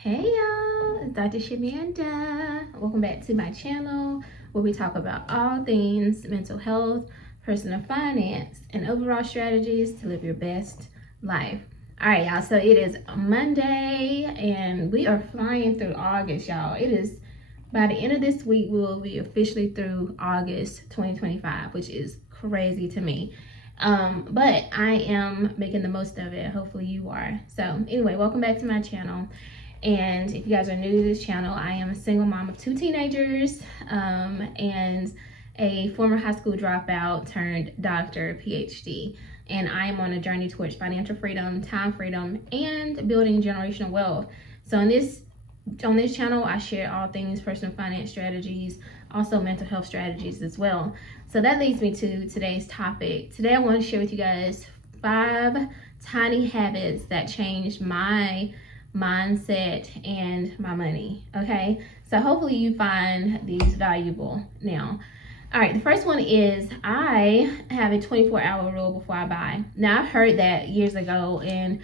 Hey y'all, it's Dr. Shamanda. Welcome back to my channel where we talk about all things mental health, personal finance, and overall strategies to live your best life. All right, y'all, so it is Monday and we are flying through August, y'all. It is by the end of this week, we will be officially through August 2025, which is crazy to me. But I am making the most of it. Hopefully you are. So anyway, welcome back to my channel. And if you guys are new to this channel, I am a single mom of 2 teenagers and a former high school dropout turned doctor, PhD. And I am on a journey towards financial freedom, time freedom, and building generational wealth. So on this channel, I share all things personal finance strategies, also mental health strategies as well. So that leads me to today's topic. Today I want to share with you guys 5 tiny habits that changed my mindset and my money. Okay, so hopefully you find these valuable. Now, all right, the first one is I have a 24-hour rule before I buy. Now I've heard that years ago, and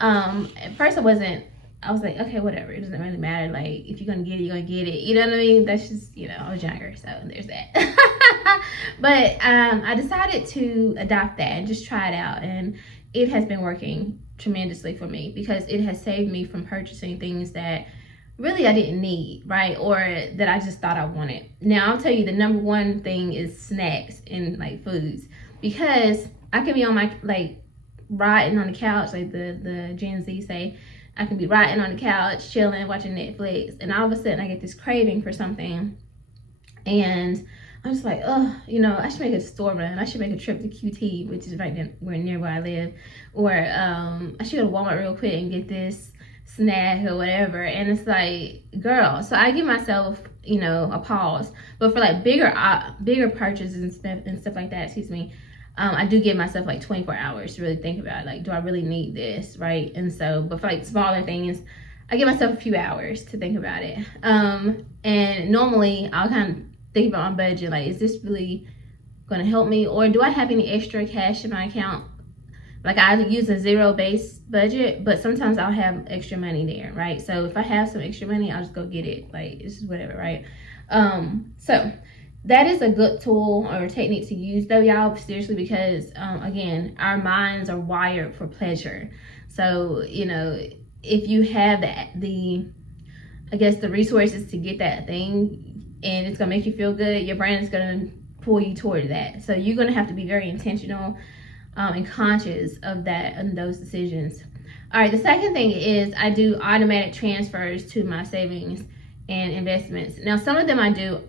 at first I was like, okay, whatever, it doesn't really matter, like if you're gonna get it, you're gonna get it, you know what I mean? That's just, I was younger, so there's that. But I decided to adopt that and just try it out, and it has been working tremendously for me because it has saved me from purchasing things that really I didn't need, right? Or that I just thought I wanted. Now I'll tell you, the number one thing is snacks and like foods, because I can be on my riding on the couch, like the Gen Z say, I can be riding on the couch, chilling, watching Netflix, and all of a sudden I get this craving for something, and I'm just like, oh, I should make a store run. I should make a trip to QT, which is right near where I live, or I should go to Walmart real quick and get this snack or whatever. And it's like, girl, so I give myself, a pause. But for like bigger purchases and stuff like that, excuse me, I do give myself like 24 hours to really think about it. Like, do I really need this, right? And so, but for like smaller things, I give myself a few hours to think about it. And normally I'll kind of think about my budget, like, is this really going to help me, or do I have any extra cash in my account? Like, I use a zero-based budget, but sometimes I'll have extra money there, right? So if I have some extra money, I'll just go get it. Like, it's just whatever, right? So that is a good tool or technique to use, though, y'all, seriously, because again, our minds are wired for pleasure. So if you have the resources to get that thing, and it's gonna make you feel good, your brain is gonna pull you toward that. So you're gonna have to be very intentional and conscious of that and those decisions. All right, the second thing is I do automatic transfers to my savings and investments. Now, some of them I do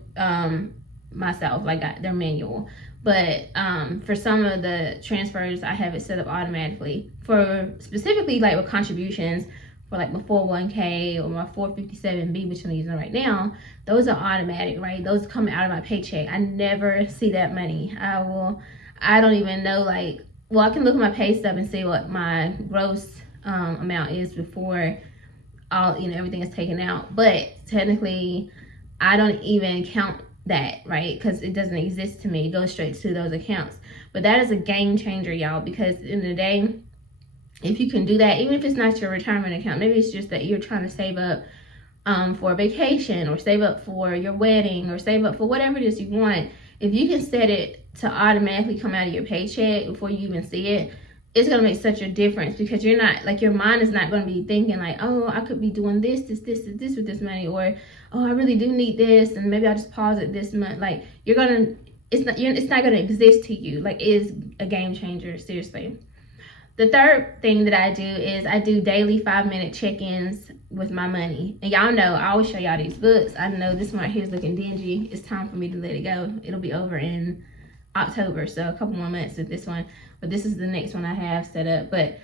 myself, like they're manual, but for some of the transfers, I have it set up automatically. For specifically like with contributions, for like my 401k or my 457b, which I'm using right now, those are automatic, right? Those come out of my paycheck. I never see that money. I don't even know, like, well, I can look at my pay stub and see what my gross amount is before all, everything is taken out. But technically, I don't even count that, right? Because it doesn't exist to me. It goes straight to those accounts. But that is a game changer, y'all, because at the end of the day, if you can do that, even if it's not your retirement account, maybe it's just that you're trying to save up for a vacation, or save up for your wedding, or save up for whatever it is you want. If you can set it to automatically come out of your paycheck before you even see it, it's going to make such a difference, because you're not, like, your mind is not going to be thinking like, oh, I could be doing this with this money, or oh, I really do need this, and maybe I'll just pause it this month. Like, it's not going to exist to you. Like, it is a game changer, seriously. The third thing that I do is I do daily 5-minute check-ins with my money. And y'all know, I always show y'all these books. I know this one right here is looking dingy. It's time for me to let it go. It'll be over in October, so a couple more months with this one. But this is the next one I have set up. But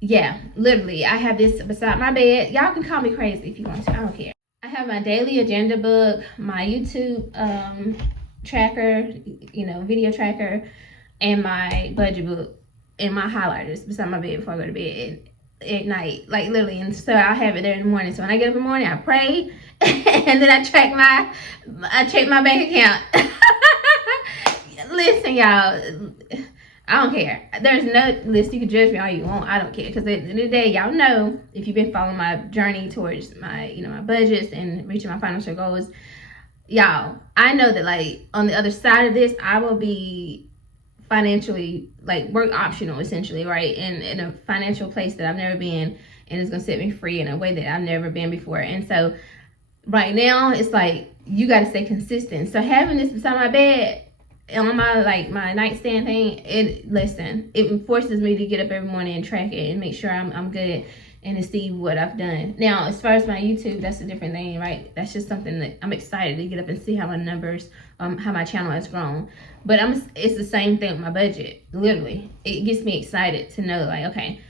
yeah, literally, I have this beside my bed. Y'all can call me crazy if you want to. I don't care. I have my daily agenda book, my YouTube tracker, video tracker, and my budget book, and my highlighters beside my bed before I go to bed at night, like literally. And so I'll have it there in the morning. So when I get up in the morning, I pray, and then I check my bank account. Listen, y'all, I don't care. There's no list. You can judge me all you want. I don't care. Because at the end of the day, y'all know, if you've been following my journey towards my, my budgets and reaching my financial goals, y'all, I know that, like, on the other side of this, I will be financially, like, work optional, essentially, right? In a financial place that I've never been, and it's going to set me free in a way that I've never been before. And so right now, it's like, you got to stay consistent. So having this beside my bed, on my nightstand thing, it forces me to get up every morning and track it and make sure I'm good and to see what I've done. Now, as far as my YouTube, that's a different thing, right? That's just something that I'm excited to get up and see how my numbers, how my channel has grown. But it's the same thing with my budget. Literally, it gets me excited to know, like, okay,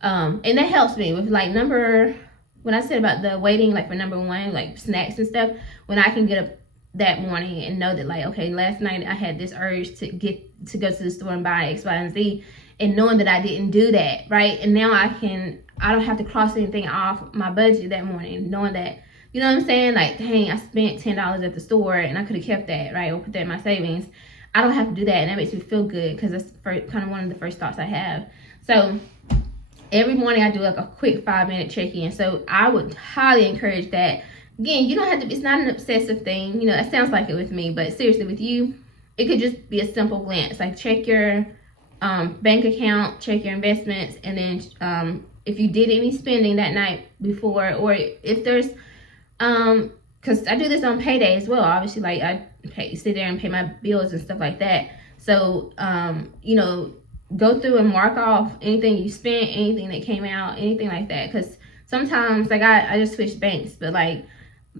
and that helps me with, like, when I said about the waiting, like, for number one, like snacks and stuff, when I can get up that morning and know that, like, okay, last night I had this urge to go to the store and buy X, Y, and Z, and knowing that I didn't do that, right? And now I don't have to cross anything off my budget that morning, knowing that, you know what I'm saying? Like, dang, I spent $10 at the store and I could have kept that, right? Or put that in my savings. I don't have to do that, and that makes me feel good, because that's kind of one of the first thoughts I have. So every morning I do, like, a quick 5-minute check-in. So I would highly encourage that. Again, you don't have to, it's not an obsessive thing. It sounds like it with me, but seriously, with you, it could just be a simple glance. Like, check your bank account, check your investments, and then if you did any spending that night before, or if there's, because I do this on payday as well. Obviously, like, I sit there and pay my bills and stuff like that. So, go through and mark off anything you spent, anything that came out, anything like that. Because sometimes, like, I just switched banks, but, like,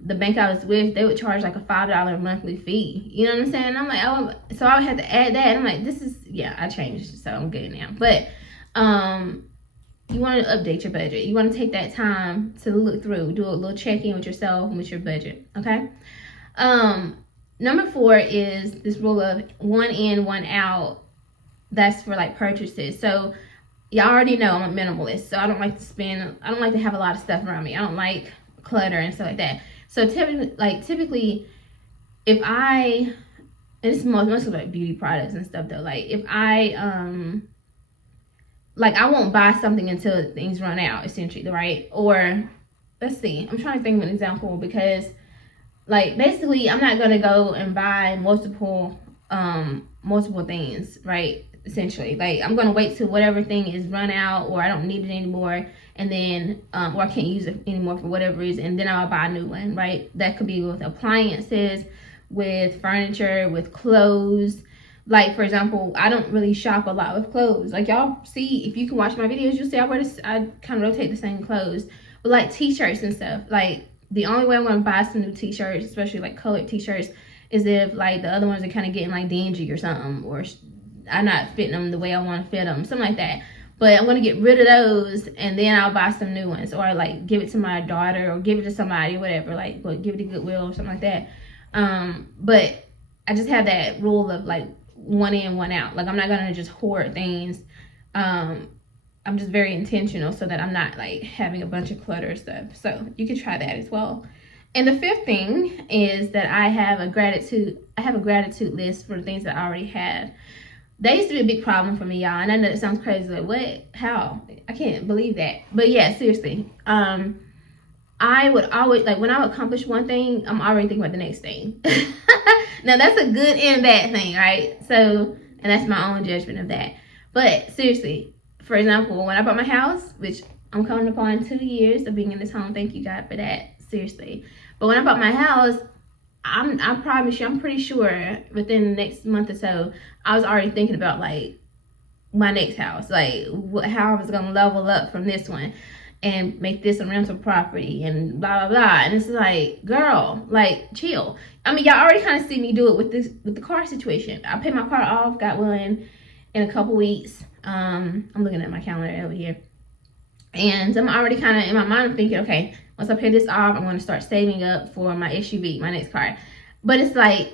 the bank I was with, they would charge like a $5 monthly fee. You know what I'm saying? I'm like, oh, so I would have to add that. And I'm like, I changed, so I'm good now. But you want to update your budget. You want to take that time to look through, do a little check-in with yourself and with your budget, okay? Number 4 is this rule of 1 in, 1 out. That's for, like, purchases. So y'all already know I'm a minimalist, so I don't like to have a lot of stuff around me. I don't like clutter and stuff like that. So typically, if and it's mostly like beauty products and stuff though. Like, if I I won't buy something until things run out, essentially, right? Or let's see, I'm trying to think of an example, because, like, basically, I'm not gonna go and buy multiple things, right? Essentially, like, I'm gonna wait till whatever thing is run out, or I don't need it anymore, and then or I can't use it anymore for whatever reason, and then I'll buy a new one, right? That could be with appliances, with furniture, with clothes. Like, for example, I don't really shop a lot with clothes. Like, y'all see, if you can watch my videos, you'll see I kind of rotate the same clothes. But, like, t-shirts and stuff, like, the only way I'm gonna buy some new t-shirts, especially, like, colored t-shirts, is if, like, the other ones are kind of getting, like, dingy or something, or I'm not fitting them the way I want to fit them, something like that. But I'm going to get rid of those, and then I'll buy some new ones, or, like, give it to my daughter, or give it to somebody, whatever, like, give it to Goodwill or something like that. But I just have that rule of, like, 1 in, 1 out. Like, I'm not going to just hoard things. I'm just very intentional so that I'm not, like, having a bunch of clutter stuff. So you can try that as well. And the 5th thing is that I have a gratitude list for the things that I already have. That used to be a big problem for me, y'all. And I know it sounds crazy. Like, what? How? I can't believe that. But yeah, seriously. I would always, like, when I would accomplish one thing, I'm already thinking about the next thing. Now, that's a good and bad thing, right? So, and that's my own judgment of that. But seriously, for example, when I bought my house, which I'm coming upon 2 years of being in this home, thank you, God, for that. Seriously. But when I bought my house, I promise you, I'm pretty sure within the next month or so, I was already thinking about, like, my next house, like, how I was gonna level up from this one and make this a rental property and blah blah blah. And it's like, girl, like, chill. I mean, y'all already kind of see me do it with the car situation. I paid my car off, got one in a couple weeks. I'm looking at my calendar over here, and I'm already kind of in my mind thinking, okay, once I pay this off, I'm going to start saving up for my SUV, my next car. But it's like,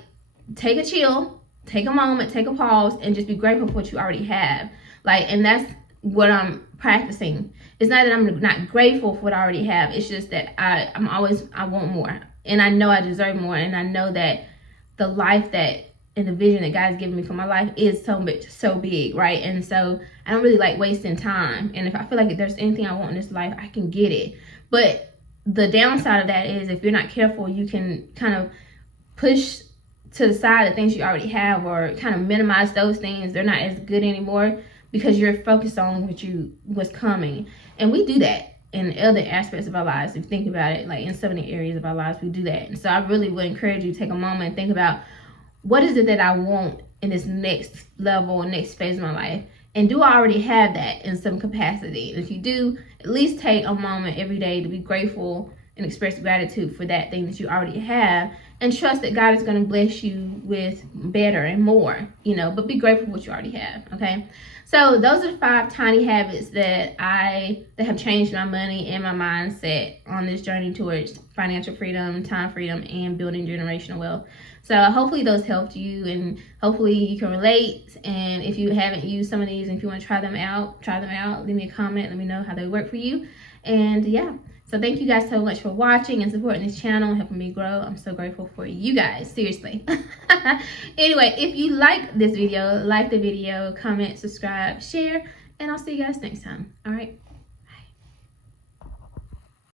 take a chill, take a moment, take a pause, and just be grateful for what you already have. Like, and that's what I'm practicing. It's not that I'm not grateful for what I already have. It's just that I want more. And I know I deserve more. And I know that the life that and the vision that God's given me for my life is so big, right? And so I don't really like wasting time. And if I feel like if there's anything I want in this life, I can get it. But the downside of that is if you're not careful, you can kind of push to the side the things you already have, or kind of minimize those things. They're not as good anymore because you're focused on what's coming. And we do that in other aspects of our lives. If you think about it, like in so many areas of our lives, we do that. And so I really would encourage you to take a moment and think about, what is it that I want in this next level, next phase of my life? And do I already have that in some capacity? And if you do, at least take a moment every day to be grateful and express gratitude for that thing that you already have, and trust that God is going to bless you with better and more, but be grateful for what you already have. Okay. So those are the 5 tiny habits that have changed my money and my mindset on this journey towards financial freedom, time freedom, and building generational wealth. So hopefully those helped you, and hopefully you can relate. And if you haven't used some of these and if you want to try them out, leave me a comment, let me know how they work for you. And yeah, so thank you guys so much for watching and supporting this channel and helping me grow. I'm so grateful for you guys, seriously. Anyway, if you like this video, like the video, comment, subscribe, share, and I'll see you guys next time. All right.